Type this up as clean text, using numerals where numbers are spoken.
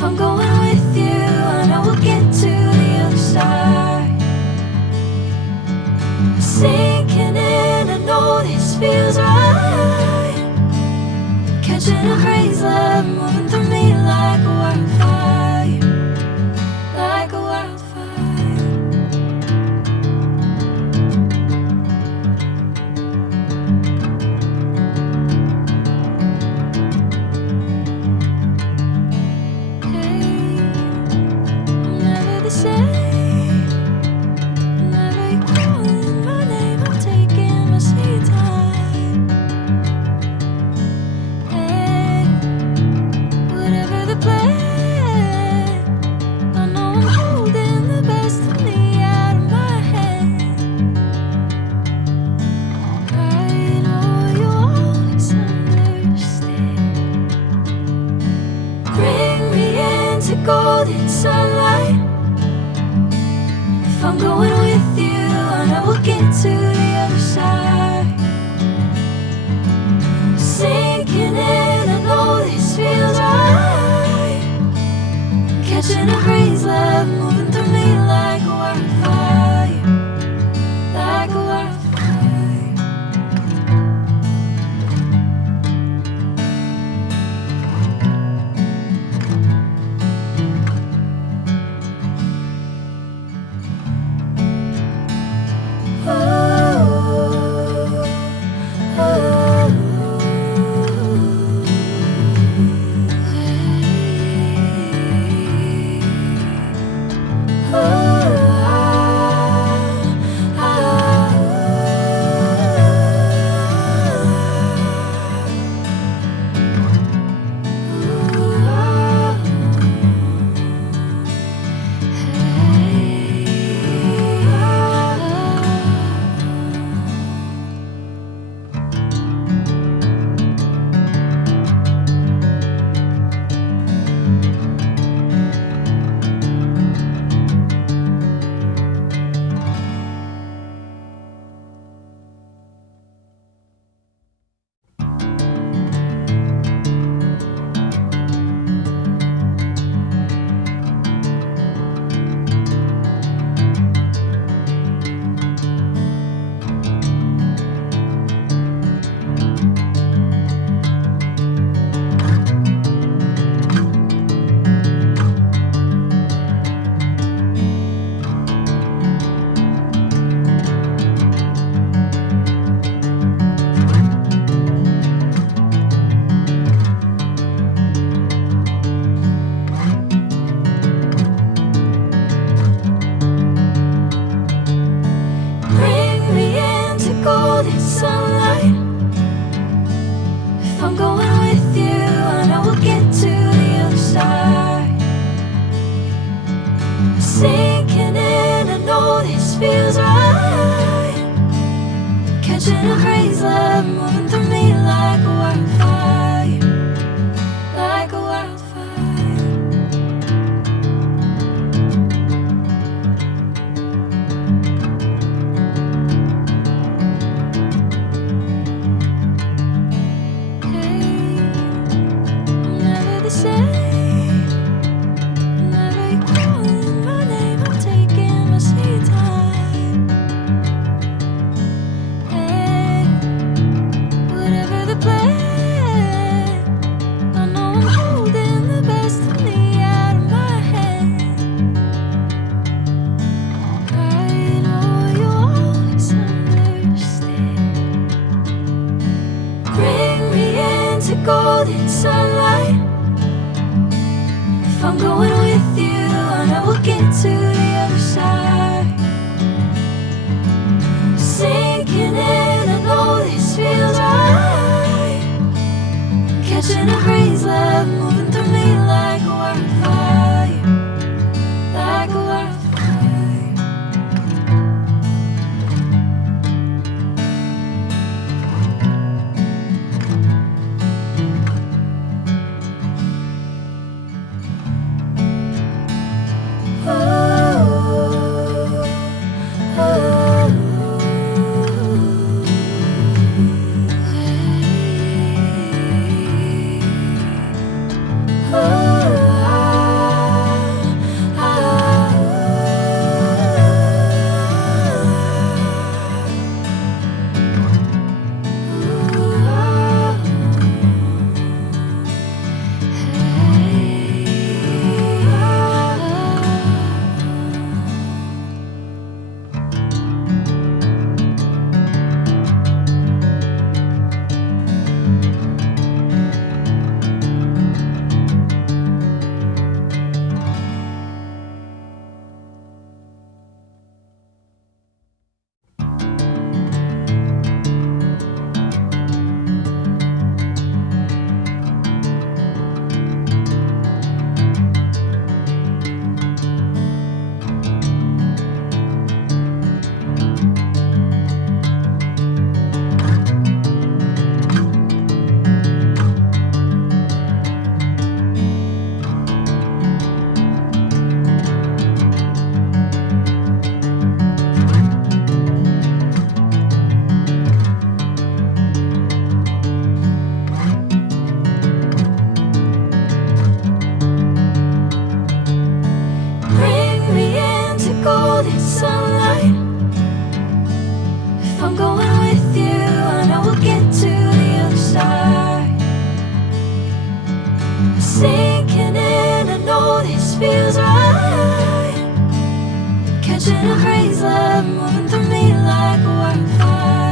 If I'm going with you, I know we'll get to the other side. Sinking in, I know this feels right. Catching a breeze, love moving through me like a wildfire, like a wildfire. Golden sunlight. If I'm going with you, I know we'll get to the other side. Sinking in, I know this feels right. Catching a breeze, love moving through me like a wildfire, like a wildfire. Sinking in, I know this feels right. Catching a breeze, love moving through me like a wildfire, like a wildfire. Hey, I'm never the same. Golden sunlight. If I'm going with you, I know we'll get to the other side. Sinking in, I know this feels right. Catching a breeze, love moving through me like a wildfire, like a wildfire. sinking in, I know this feels right. Catching a breeze, love moving through me like a wildfire.